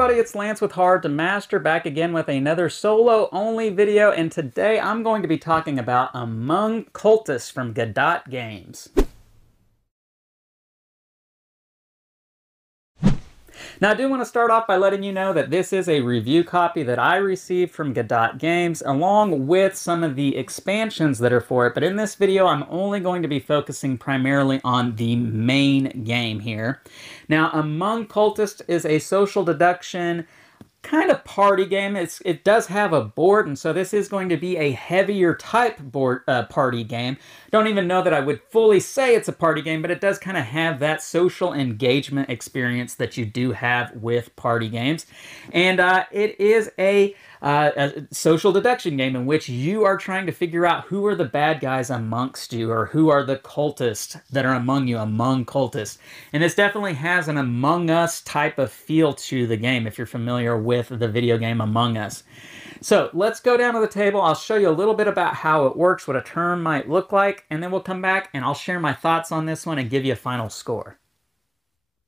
everybody, it's Lance with Hard to Master, back again with another solo-only video, and today I'm going to be talking about Among Cultists from Gadot Games. Now, I do want to start off by letting you know that this is a review copy that I received from Gadot Games, along with some of the expansions that are for it, but in this video, I'm only going to be focusing primarily on the main game here. Now, Among Cultists is a social deduction kind of party game. It does have a board, and so this is going to be a heavier type board party game. Don't even know that I would fully say it's a party game, but it does kind of have that social engagement experience that you do have with party games. And it is a social deduction game in which you are trying to figure out who are the bad guys amongst you, or who are the cultists that are among you, Among Cultists. And this definitely has an Among Us type of feel to the game, if you're familiar with the video game Among Us. So let's go down to the table. I'll show you a little bit about how it works, what a turn might look like, and then we'll come back and I'll share my thoughts on this one and give you a final score.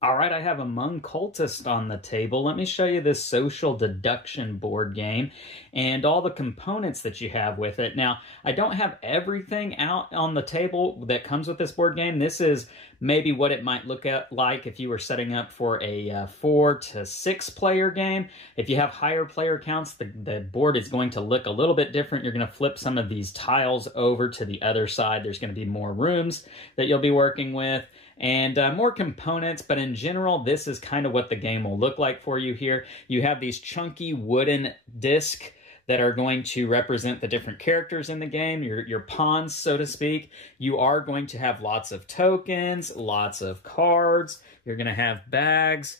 All right, I have Among Cultists on the table. Let me show you this social deduction board game and all the components that you have with it. Now, I don't have everything out on the table that comes with this board game. This is maybe what it might look like if you were setting up for a 4 to 6 player game. If you have higher player counts, the board is going to look a little bit different. You're going to flip some of these tiles over to the other side. There's going to be more rooms that you'll be working with, and more components, but in general, this is kind of what the game will look like for you here. You have these chunky wooden discs that are going to represent the different characters in the game, your pawns, so to speak. You are going to have lots of tokens, lots of cards. You're going to have bags,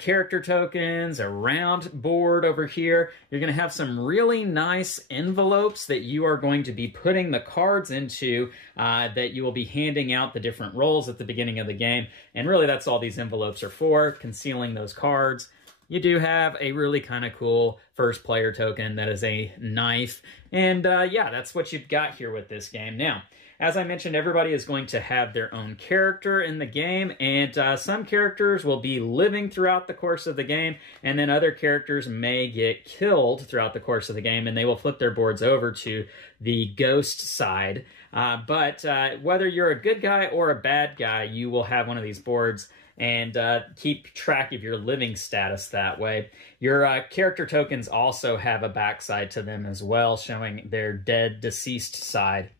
character tokens, a round board over here. You're going to have some really nice envelopes that you are going to be putting the cards into, that you will be handing out the different roles at the beginning of the game. And really, that's all these envelopes are for, concealing those cards. You do have a really kind of cool first player token that is a knife. And yeah, that's what you've got here with this game. Now, as I mentioned, everybody is going to have their own character in the game, and some characters will be living throughout the course of the game, and then other characters may get killed throughout the course of the game, and they will flip their boards over to the ghost side. But whether you're a good guy or a bad guy, you will have one of these boards and keep track of your living status that way. Your character tokens also have a backside to them as well, showing their dead, deceased side.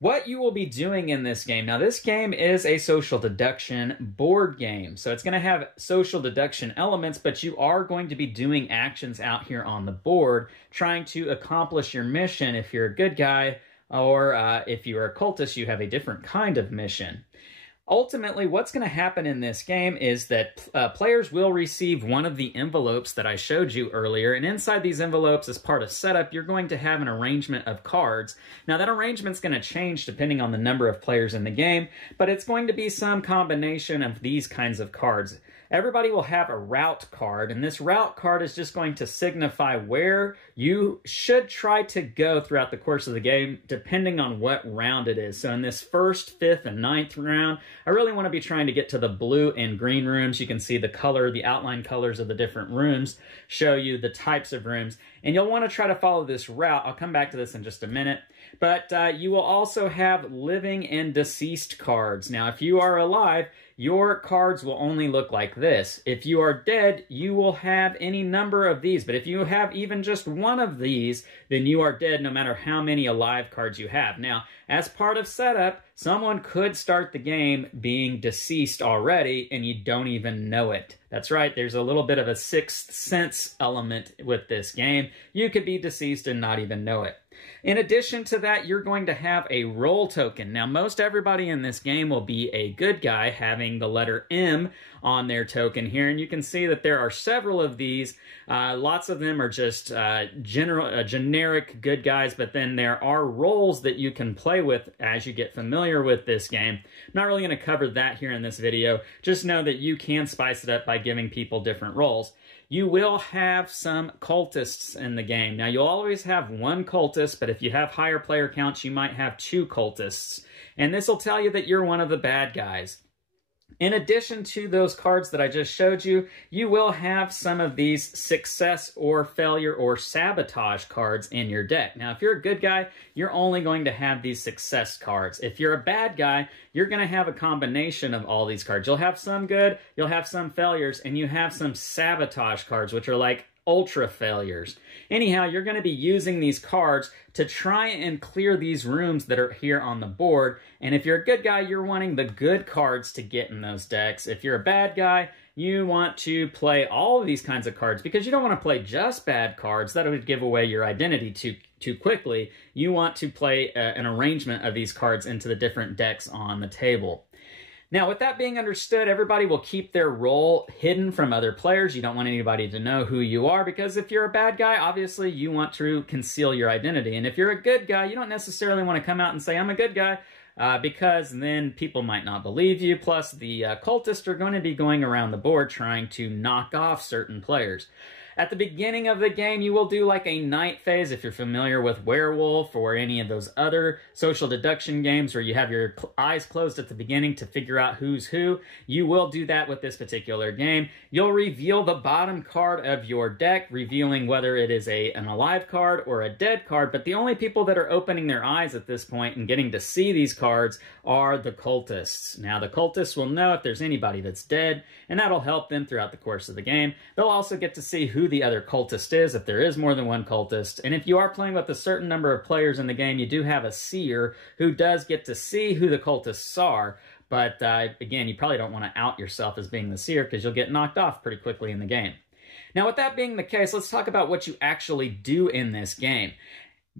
What you will be doing in this game, now this game is a social deduction board game, so it's going to have social deduction elements, but you are going to be doing actions out here on the board, trying to accomplish your mission if you're a good guy, or if you're a cultist, you have a different kind of mission. Ultimately, what's going to happen in this game is that players will receive one of the envelopes that I showed you earlier, and inside these envelopes, as part of setup, you're going to have an arrangement of cards. Now, that arrangement's going to change depending on the number of players in the game, but it's going to be some combination of these kinds of cards. Everybody will have a route card, and this route card is just going to signify where you should try to go throughout the course of the game, depending on what round it is. So in this first, 5th, and 9th round, I really want to be trying to get to the blue and green rooms. You can see the color, the outline colors of the different rooms show you the types of rooms, and you'll want to try to follow this route. I'll come back to this in just a minute. But you will also have living and deceased cards. Now, if you are alive, your cards will only look like this. If you are dead, you will have any number of these. But if you have even just one of these, then you are dead no matter how many alive cards you have. Now, as part of setup, someone could start the game being deceased already, and you don't even know it. That's right, there's a little bit of a sixth sense element with this game. You could be deceased and not even know it. In addition to that, you're going to have a role token. Now, most everybody in this game will be a good guy, having the letter M on their token here, and you can see that there are several of these. Lots of them are just generic good guys, but then there are roles that you can play with as you get familiar with this game. I'm not really going to cover that here in this video. Just know that you can spice it up by giving people different roles. You will have some cultists in the game. Now, you'll always have one cultist, but if you have higher player counts, you might have 2 cultists. And this will tell you that you're one of the bad guys. In addition to those cards that I just showed you, you will have some of these success or failure or sabotage cards in your deck. Now, if you're a good guy, you're only going to have these success cards. If you're a bad guy, you're going to have a combination of all these cards. You'll have some good, you'll have some failures, and you have some sabotage cards, which are like ultra failures. Anyhow, you're going to be using these cards to try and clear these rooms that are here on the board. And if you're a good guy, you're wanting the good cards to get in those decks. If you're a bad guy, you want to play all of these kinds of cards because you don't want to play just bad cards. That would give away your identity too quickly. You want to play an arrangement of these cards into the different decks on the table. Now, with that being understood, everybody will keep their role hidden from other players. You don't want anybody to know who you are because if you're a bad guy, obviously you want to conceal your identity. And if you're a good guy, you don't necessarily want to come out and say, I'm a good guy, because then people might not believe you. Plus, the cultists are going to be going around the board trying to knock off certain players. At the beginning of the game, you will do like a night phase if you're familiar with Werewolf or any of those other social deduction games where you have your eyes closed at the beginning to figure out who's who. You will do that with this particular game. You'll reveal the bottom card of your deck, revealing whether it is an alive card or a dead card, but the only people that are opening their eyes at this point and getting to see these cards are the cultists. Now, the cultists will know if there's anybody that's dead, and that'll help them throughout the course of the game. They'll also get to see who the other cultist is, if there is more than one cultist. And if you are playing with a certain number of players in the game, you do have a seer who does get to see who the cultists are. But again, you probably don't want to out yourself as being the seer because you'll get knocked off pretty quickly in the game. Now, with that being the case, let's talk about what you actually do in this game.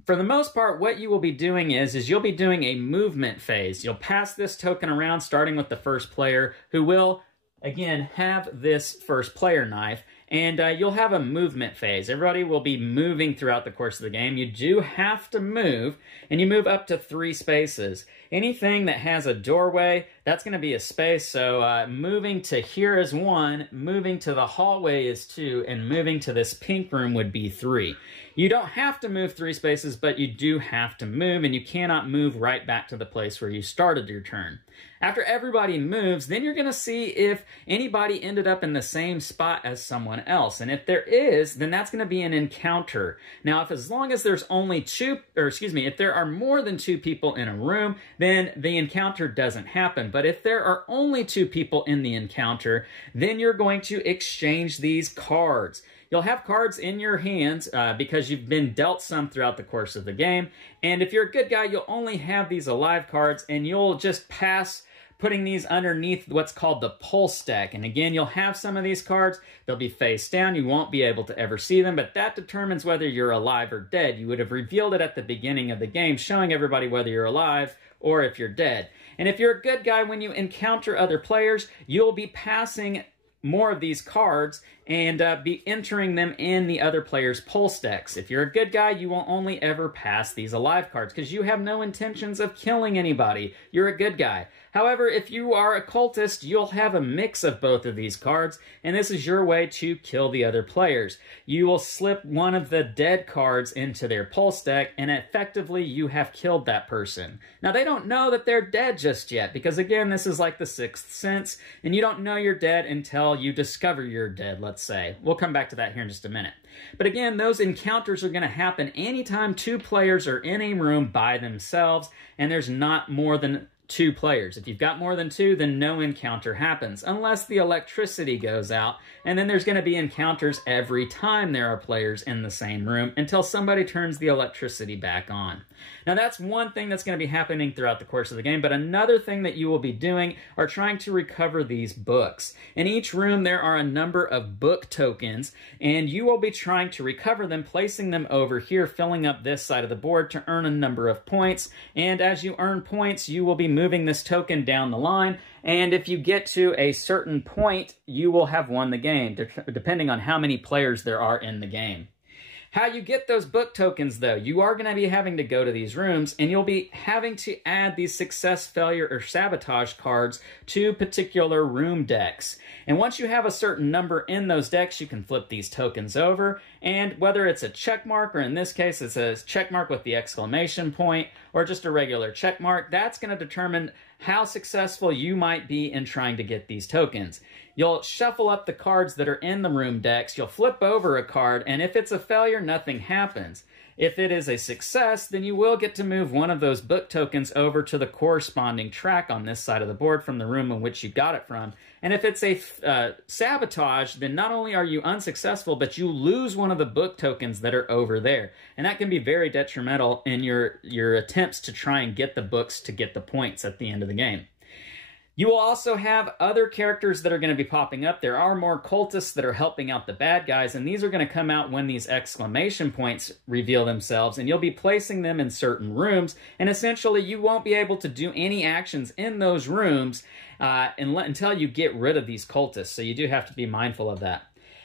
For the most part, what you will be doing is you'll be doing a movement phase. You'll pass this token around, starting with the first player, who will, again, have this first player knife. And you'll have a movement phase. Everybody will be moving throughout the course of the game. You do have to move, and you move up to 3 spaces. Anything that has a doorway, that's going to be a space. So moving to here is 1, moving to the hallway is 2, and moving to this pink room would be 3. You don't have to move 3 spaces, but you do have to move, and you cannot move right back to the place where you started your turn. After everybody moves, then you're going to see if anybody ended up in the same spot as someone else. And if there is, then that's going to be an encounter. Now, as long as there's only if there are more than 2 people in a room, then the encounter doesn't happen. But if there are only 2 people in the encounter, then you're going to exchange these cards. You'll have cards in your hands because you've been dealt some throughout the course of the game. And if you're a good guy, you'll only have these alive cards, and you'll just pass putting these underneath what's called the pull stack. And again, you'll have some of these cards. They'll be face down. You won't be able to ever see them, but that determines whether you're alive or dead. You would have revealed it at the beginning of the game, showing everybody whether you're alive or if you're dead. And if you're a good guy, when you encounter other players, you'll be passing more of these cards and be entering them in the other player's pull stacks. If you're a good guy, you will only ever pass these alive cards because you have no intentions of killing anybody. You're a good guy. However, if you are a cultist, you'll have a mix of both of these cards, and this is your way to kill the other players. You will slip one of the dead cards into their pull stack, and effectively you have killed that person. Now, they don't know that they're dead just yet, because again, this is like the Sixth Sense, and you don't know you're dead until you discover you're dead, let's say. We'll come back to that here in just a minute. But again, those encounters are going to happen anytime 2 players are in a room by themselves, and there's not more than 2 players. If you've got more than 2, then no encounter happens, unless the electricity goes out, and then there's going to be encounters every time there are players in the same room until somebody turns the electricity back on. Now, that's one thing that's going to be happening throughout the course of the game, but another thing that you will be doing are trying to recover these books. In each room, there are a number of book tokens, and you will be trying to recover them, placing them over here, filling up this side of the board to earn a number of points, and as you earn points, you will be moving this token down the line, and if you get to a certain point, you will have won the game, depending on how many players there are in the game. How you get those book tokens, though, you are going to be having to go to these rooms, and you'll be having to add these success, failure, or sabotage cards to particular room decks. And once you have a certain number in those decks, you can flip these tokens over, and whether it's a check mark, or in this case it says check mark with the exclamation point, or just a regular check mark, that's going to determine how successful you might be in trying to get these tokens. You'll shuffle up the cards that are in the room decks, you'll flip over a card, and if it's a failure, nothing happens. If it is a success, then you will get to move one of those book tokens over to the corresponding track on this side of the board from the room in which you got it from. And if it's a sabotage, then not only are you unsuccessful, but you lose one of the book tokens that are over there. And that can be very detrimental in your attempts to try and get the books to get the points at the end of the game. You will also have other characters that are going to be popping up. There are more cultists that are helping out the bad guys, and these are going to come out when these exclamation points reveal themselves, and you'll be placing them in certain rooms, and essentially you won't be able to do any actions in those rooms until you get rid of these cultists, so you do have to be mindful of that.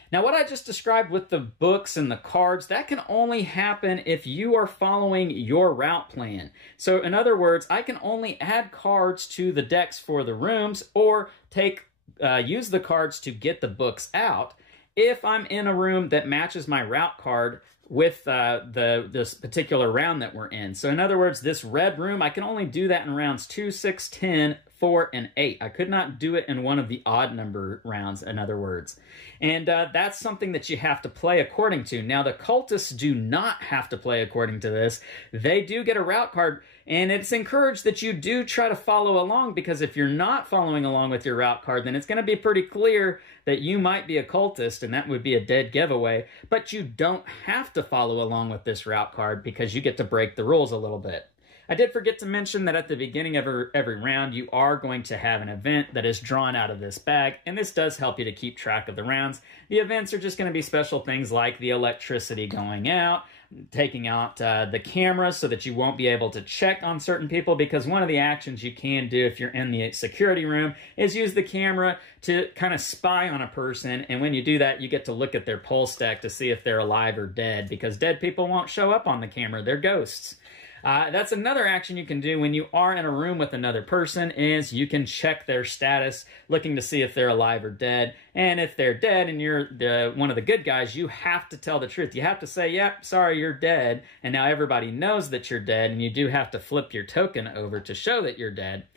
Now, what I just described with the books and the cards, that can only happen if you are following your route plan. So, in other words, I can only add cards to the decks for the rooms or use the cards to get the books out if I'm in a room that matches my route card with this particular round that we're in. So, in other words, this red room, I can only do that in rounds 2, 6, 10, 4, and 8. I could not do it in one of the odd number rounds, in other words. And that's something that you have to play according to. Now, the cultists do not have to play according to this. They do get a route card, and it's encouraged that you do try to follow along, because if you're not following along with your route card, then it's going to be pretty clear that you might be a cultist, and that would be a dead giveaway. But you don't have to follow along with this route card because you get to break the rules a little bit. I did forget to mention that at the beginning of every round, you are going to have an event that is drawn out of this bag, and this does help you to keep track of the rounds. The events are just going to be special things like the electricity going out, taking out the camera so that you won't be able to check on certain people, because one of the actions you can do if you're in the security room is use the camera to kind of spy on a person, and when you do that, you get to look at their pulse stack to see if they're alive or dead, because dead people won't show up on the camera, they're ghosts. That's another action you can do when you are in a room with another person, is you can check their status, looking to see if they're alive or dead. And if they're dead and you're one of the good guys, you have to tell the truth. You have to say, yep, sorry, you're dead. And now everybody knows that you're dead, and you do have to flip your token over to show that you're dead.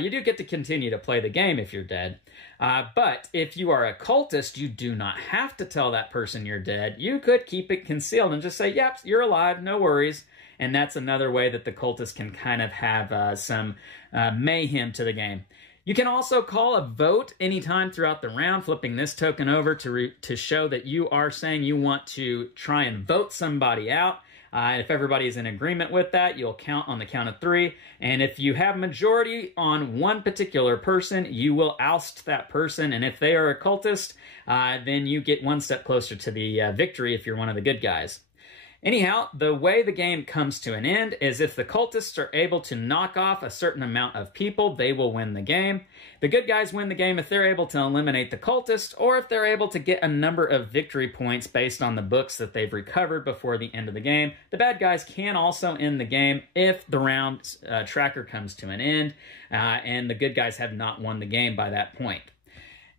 You do get to continue to play the game if you're dead. But if you are a cultist, you do not have to tell that person you're dead. You could keep it concealed and just say, yep, you're alive, no worries. And that's another way that the cultists can kind of have some mayhem to the game. You can also call a vote anytime throughout the round, flipping this token over to show that you are saying you want to try and vote somebody out. If everybody is in agreement with that, you'll count on the count of 3. And if you have majority on one particular person, you will oust that person. And if they are a cultist, then you get one step closer to the victory if you're one of the good guys. Anyhow, the way the game comes to an end is if the cultists are able to knock off a certain amount of people, they will win the game. The good guys win the game if they're able to eliminate the cultist, or if they're able to get a number of victory points based on the books that they've recovered before the end of the game. The bad guys can also end the game if the round tracker comes to an end, and the good guys have not won the game by that point.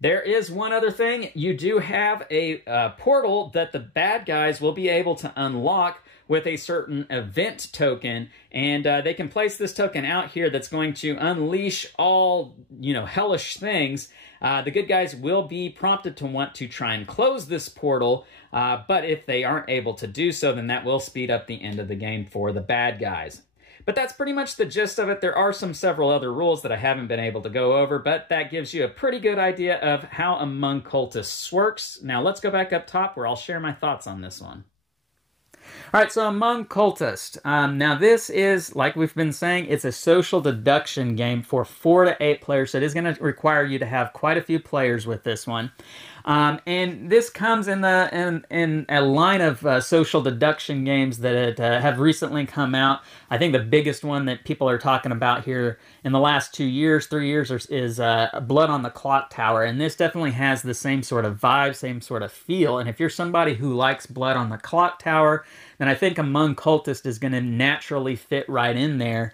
There is one other thing. You do have a portal that the bad guys will be able to unlock with a certain event token, and they can place this token out here that's going to unleash all, hellish things. The good guys will be prompted to want to try and close this portal, but if they aren't able to do so, then that will speed up the end of the game for the bad guys. But that's pretty much the gist of it. There are several other rules that I haven't been able to go over, but that gives you a pretty good idea of how Among Cultists works. Now let's go back up top where I'll share my thoughts on this one. All right, so Among Cultists. Now this is, like we've been saying, it's a social deduction game for 4 to 8 players, so it is going to require you to have quite a few players with this one. And this comes in a line of social deduction games that have recently come out. I think the biggest one that people are talking about here in the last 2 years, 3 years, is Blood on the Clock Tower. And this definitely has the same sort of vibe, same sort of feel. And if you're somebody who likes Blood on the Clock Tower, then I think Among Cultists is going to naturally fit right in there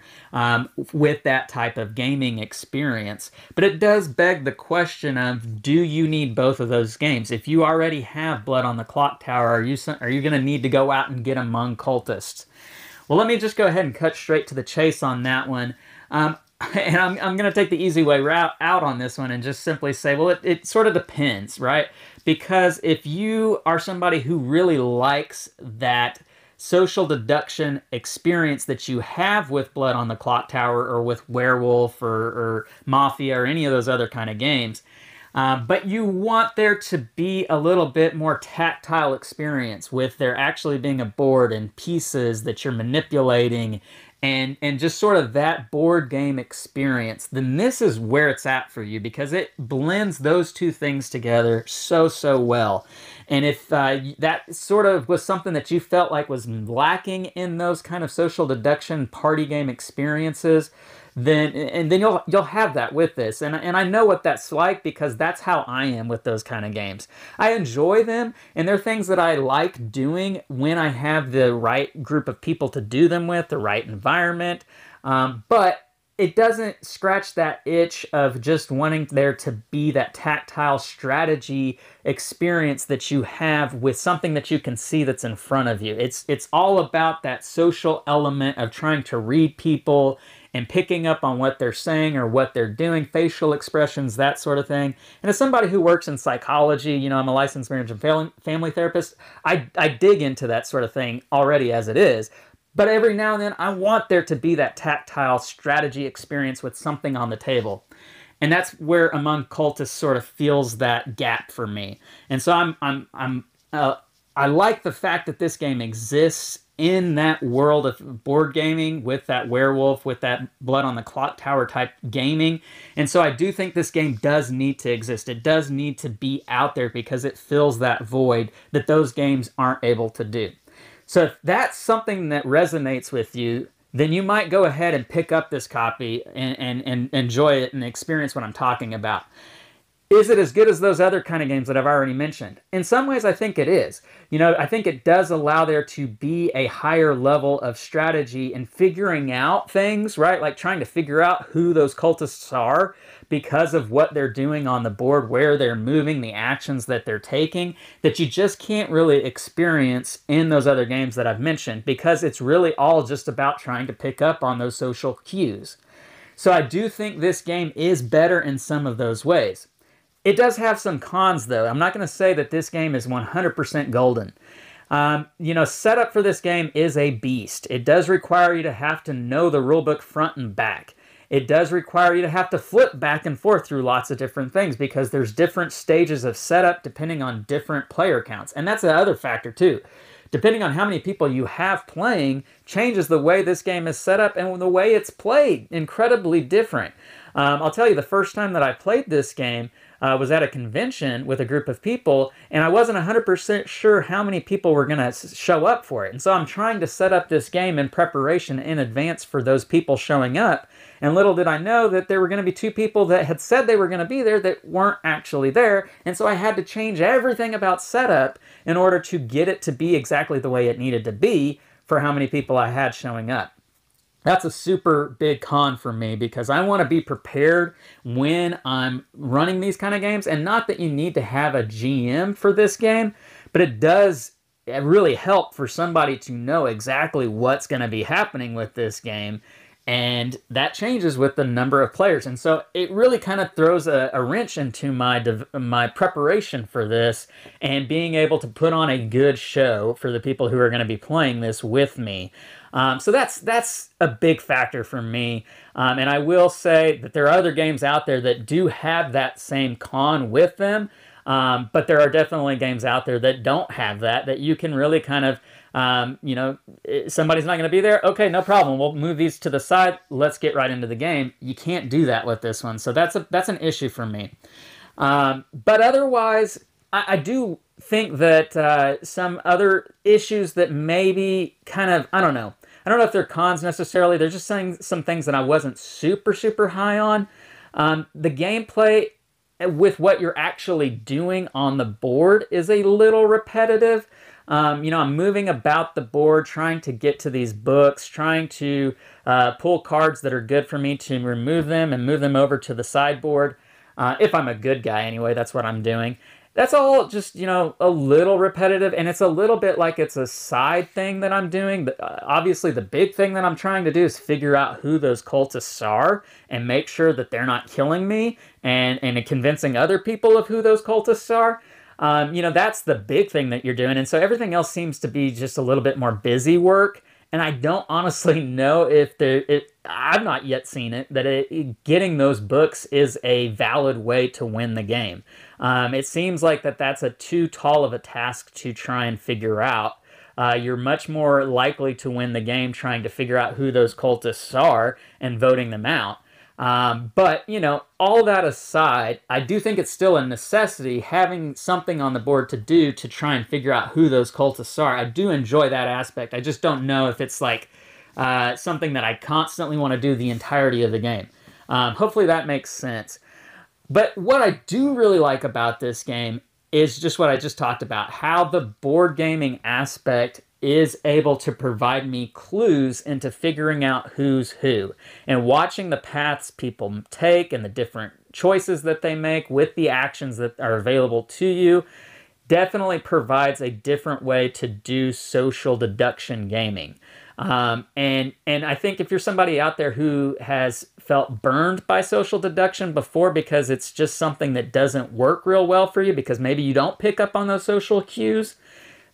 with that type of gaming experience. But it does beg the question of, do you need both of those games? If you already have Blood on the Clock Tower, are you going to need to go out and get Among Cultists? Well, let me just go ahead and cut straight to the chase on that one. And I'm going to take the easy way out on this one and just simply say, well, it sort of depends, right? Because if you are somebody who really likes that social deduction experience that you have with Blood on the Clock Tower or with Werewolf or Mafia or any of those other kind of games, but you want there to be a little bit more tactile experience with there actually being a board and pieces that you're manipulating and just sort of that board game experience, then this is where it's at for you because it blends those two things together so well. And if that sort of was something that you felt like was lacking in those kind of social deduction party game experiences, then you'll have that with this. And I know what that's like because that's how I am with those kind of games. I enjoy them, and they're things that I like doing when I have the right group of people to do them with, the right environment. But it doesn't scratch that itch of just wanting there to be that tactile strategy experience that you have with something that you can see that's in front of you. It's all about that social element of trying to read people and picking up on what they're saying or what they're doing, facial expressions, that sort of thing. And as somebody who works in psychology, you know, I'm a licensed marriage and family therapist, I dig into that sort of thing already as it is. But every now and then, I want there to be that tactile strategy experience with something on the table. And that's where Among Cultists sort of fills that gap for me. And so I like the fact that this game exists in that world of board gaming with that werewolf, with that Blood on the Clock Tower type gaming. And so I do think this game does need to exist. It does need to be out there because it fills that void that those games aren't able to do. So if that's something that resonates with you, then you might go ahead and pick up this copy and enjoy it and experience what I'm talking about. Is it as good as those other kind of games that I've already mentioned? In some ways, I think it is. You know, I think it does allow there to be a higher level of strategy in figuring out things, right? Like trying to figure out who those cultists are because of what they're doing on the board, where they're moving, the actions that they're taking, that you just can't really experience in those other games that I've mentioned because it's really all just about trying to pick up on those social cues. So I do think this game is better in some of those ways. It does have some cons, though. I'm not going to say that this game is 100% golden. You know, setup for this game is a beast. It does require you to have to know the rulebook front and back. It does require you to have to flip back and forth through lots of different things because there's different stages of setup depending on different player counts. And that's the other factor, too. Depending on how many people you have playing changes the way this game is set up and the way it's played. Incredibly different. I'll tell you, the first time that I played this game was at a convention with a group of people, and I wasn't 100% sure how many people were going to show up for it. And so I'm trying to set up this game in preparation in advance for those people showing up. And little did I know that there were going to be two people that had said they were going to be there that weren't actually there. And so I had to change everything about setup in order to get it to be exactly the way it needed to be for how many people I had showing up. That's a super big con for me because I want to be prepared when I'm running these kind of games. And not that you need to have a GM for this game, but it does really help for somebody to know exactly what's going to be happening with this game. And that changes with the number of players. And so it really kind of throws a wrench into my preparation for this and being able to put on a good show for the people who are going to be playing this with me. So that's a big factor for me. And I will say that there are other games out there that do have that same con with them. But there are definitely games out there that don't have that you can really kind of, you know, somebody's not going to be there. Okay, no problem. We'll move these to the side. Let's get right into the game. You can't do that with this one. So that's an issue for me. But otherwise, I do think that some other issues that maybe kind of, I don't know if they're cons necessarily. They're just saying some things that I wasn't super high on. The gameplay with what you're actually doing on the board is a little repetitive. You know, I'm moving about the board, trying to get to these books, trying to pull cards that are good for me to remove them and move them over to the sideboard. If I'm a good guy anyway, that's what I'm doing. That's all just, a little repetitive, and it's a little bit like it's a side thing that I'm doing. Obviously, the big thing that I'm trying to do is figure out who those cultists are and make sure that they're not killing me and convincing other people of who those cultists are. That's the big thing that you're doing. And so everything else seems to be just a little bit more busy work. And I don't honestly know if I've not yet seen it, that getting those books is a valid way to win the game. It seems like that's a too tall of a task to try and figure out. You're much more likely to win the game trying to figure out who those cultists are and voting them out. But, all that aside, I do think it's still a necessity having something on the board to do to try and figure out who those cultists are. I do enjoy that aspect. I just don't know if it's like something that I constantly want to do the entirety of the game. Hopefully that makes sense. But what I do really like about this game is just what I just talked about, how the board gaming aspect is able to provide me clues into figuring out who's who. And watching the paths people take and the different choices that they make with the actions that are available to you definitely provides a different way to do social deduction gaming. And I think if you're somebody out there who has felt burned by social deduction before because it's just something that doesn't work real well for you because maybe you don't pick up on those social cues,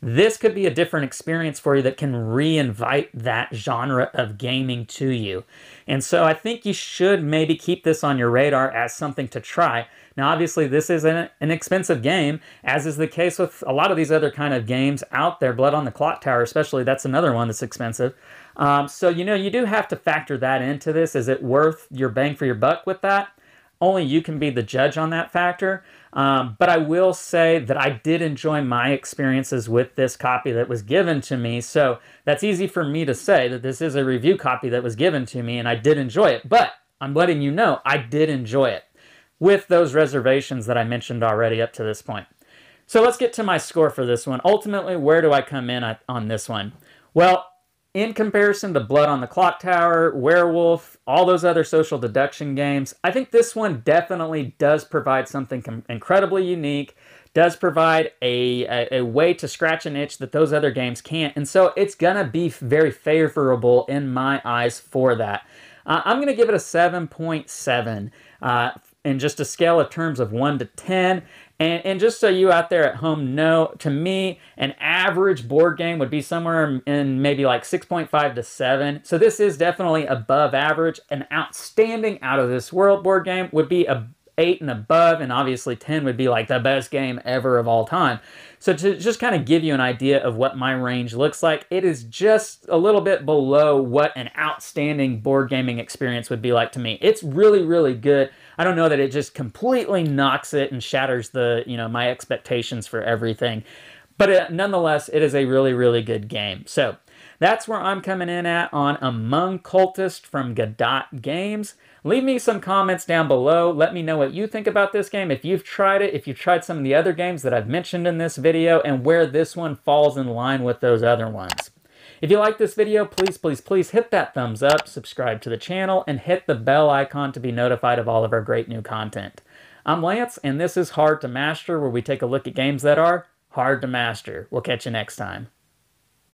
this could be a different experience for you that can re-invite that genre of gaming to you. And so I think you should maybe keep this on your radar as something to try. Now, obviously, this is an expensive game, as is the case with a lot of these other kind of games out there. Blood on the Clock Tower, especially, that's another one that's expensive. So, you do have to factor that into this. Is it worth your bang for your buck with that? Only you can be the judge on that factor. But I will say that I did enjoy my experiences with this copy that was given to me. So that's easy for me to say that this is a review copy that was given to me and I did enjoy it. But I'm letting you know I did enjoy it with those reservations that I mentioned already up to this point. So let's get to my score for this one. Ultimately, where do I come in on this one? Well, in comparison to Blood on the Clock Tower, Werewolf, all those other social deduction games, I think this one definitely does provide something incredibly unique, does provide a way to scratch an itch that those other games can't, and so it's going to be very favorable in my eyes for that. I'm going to give it a 7.7 in just a scale of terms of 1 to 10. And just so you out there at home know, to me, an average board game would be somewhere in maybe like 6.5 to 7. So this is definitely above average. An outstanding, out of this world board game would be a 8 and above, and obviously 10 would be like the best game ever of all time. So to just kind of give you an idea of what my range looks like, it is just a little bit below what an outstanding board gaming experience would be like to me. It's really, really good. I don't know that it just completely knocks it and shatters the, my expectations for everything. But nonetheless, it is a really, really good game. So that's where I'm coming in at on Among Cultists from Gadot Games. Leave me some comments down below. Let me know what you think about this game, if you've tried it, if you've tried some of the other games that I've mentioned in this video, and where this one falls in line with those other ones. If you like this video, please, please, please hit that thumbs up, subscribe to the channel, and hit the bell icon to be notified of all of our great new content. I'm Lance, and this is Hard to Master, where we take a look at games that are hard to master. We'll catch you next time.